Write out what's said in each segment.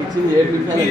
ఇచ్చింది 7 నిమిషాలు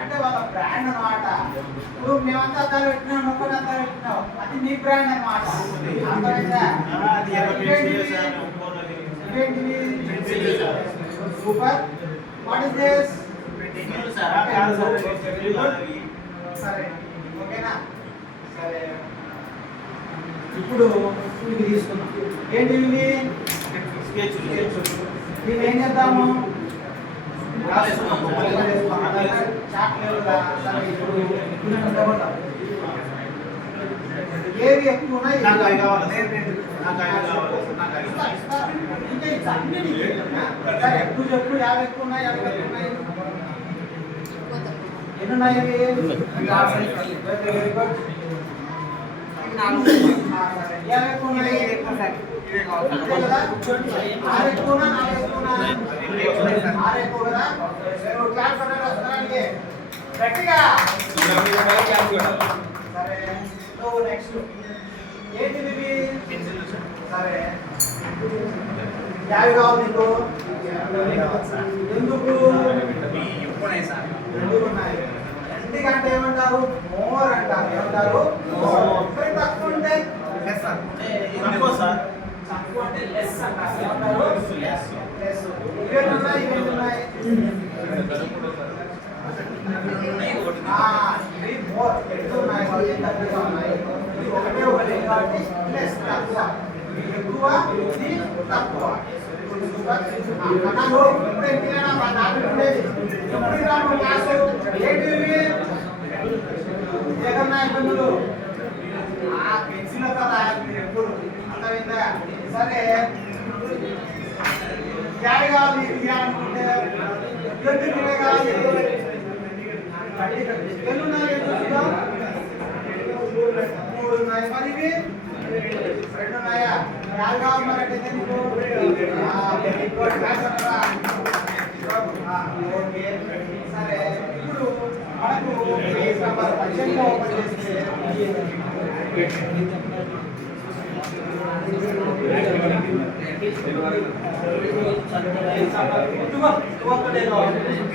అంటే వాళ్ళ బ్రాండ్ అనమాట. ఇప్పుడు మేమంతా అద్దాలు పెట్టినాం, ఒక్కటి అద్దాలు పెట్టినాం, అది నీ బ్రాండ్ అనమాట. సూపర్. What is this? సరే ఓకేనా? సరే ఇప్పుడు ఇది తీసుకున్నాం. ఏంటి ఇవి? దీన్ని ఏం చేద్దాము? ఏవి ఎక్కువ ఉన్నాయి? ఎక్కువ చెప్పు. 50 ఎక్కువ ఉన్నాయి, 50 ఎక్కువ ఉన్నాయి. ఎన్ని ఉన్నాయి? ఎందుకు? ఎందుకంటే ఏమంటారు? మోర్ అంటారు. ఏమంటారు? తక్కువ ఉంటే తక్కువ సార్, తక్కువ అంటే లెస్ అంటారు. ఏమంటారు? లెస్. ఇవేంటి ఉన్నాయి? ఇవేంటి ఉన్నాయి? ఇవి మోర్ ఎక్కువ ఉన్నాయి, తక్కువ ఉన్నాయి. ఒకటే ఒకటి కాబట్టి లెస్ తక్కువ. ఎక్కువ, ఇది తక్కువ. పెన్సిల్ కదా ఎప్పుడు అర్థమైందా? సరే యాడ్ కావాలి, అనుకుంటే కావాలి. ఎన్ని ఉన్నాయి? 3 ఉన్నాయి. మరి ఇవి 2 ఉన్నాయా? యాడ్ కావాలి మరి అంటే వెరీ గుడ్. ఓకే సరే. ఇప్పుడు మనకు పేజ్ నెంబర్ 18 ఓపెన్ చేస్తే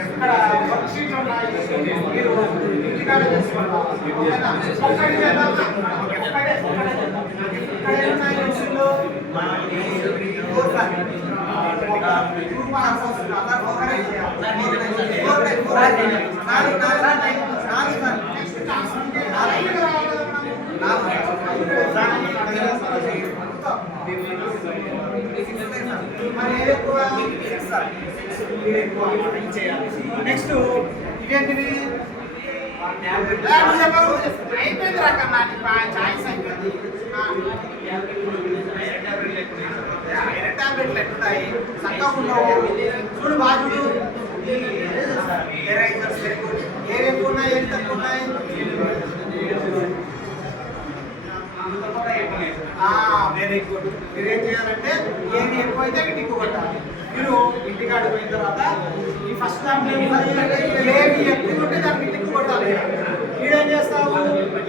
ఇక్కడ వర్క్ షీట్ ఉన్నాయి. మీరు ఇంటికాడ చేసుకుంటాం. నెక్స్ట్ ఇవేంటివి? అయిపోయింది రకం చాయిస్ అయిపోయింది. ఐరన్ టాబ్లెట్లు ఎట్లున్నాయి? చక్కగా ఉండవు. చూడు బాజుడు. ఎరైజర్స్ ఏవి ఎక్కువ ఉన్నాయి, ఏవి తక్కువ ఉన్నాయి? Very good. మీరు ఏం చేయాలంటే ఏవి ఎక్కువ అయితే టిక్కు కొట్టాలి. మీరు ఇంటికాడ పోయిన తర్వాత ఈ ఫస్ట్ దాంట్లో ఏవి ఎక్కువ ఉంటే దానికి టిక్కు కొట్టాలి. మీరేం చేస్తావు?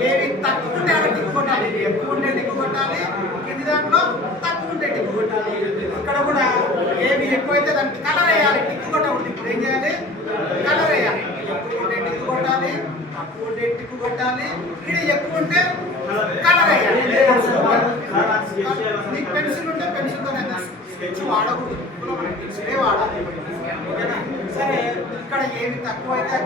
ఏవి తక్కువ ఉంటే అక్కడ టిక్కు కొట్టాలి. ఎక్కువ ఉంటే టిక్కు కొట్టాలి, కింది దాంట్లో తక్కువ ఉంటే టిక్కు కొట్టాలి. ఇక్కడ కూడా ఏవి ఎక్కువైతే దానికి కలర్ వేయాలి. టిక్కు కొట్టకూడదు. ఇప్పుడు ఏం చేయాలి? కలర్ వేయాలి. ఎక్కువ ఉంటే టిక్కు కొట్టాలి, తక్కువ ఉంటే టిక్కు కొట్టాలి. ఇక్కడ ఎక్కువ ఉంటే కలర్ వేయాలి. నీకు పెన్సిల్ ఉంటే పెన్సిల్తో స్కెచ్ వాడకూడదు, పెన్సిలే వాడాలి. ఓకేనా? సరే, ఇక్కడ ఏమి తక్కువ అయితే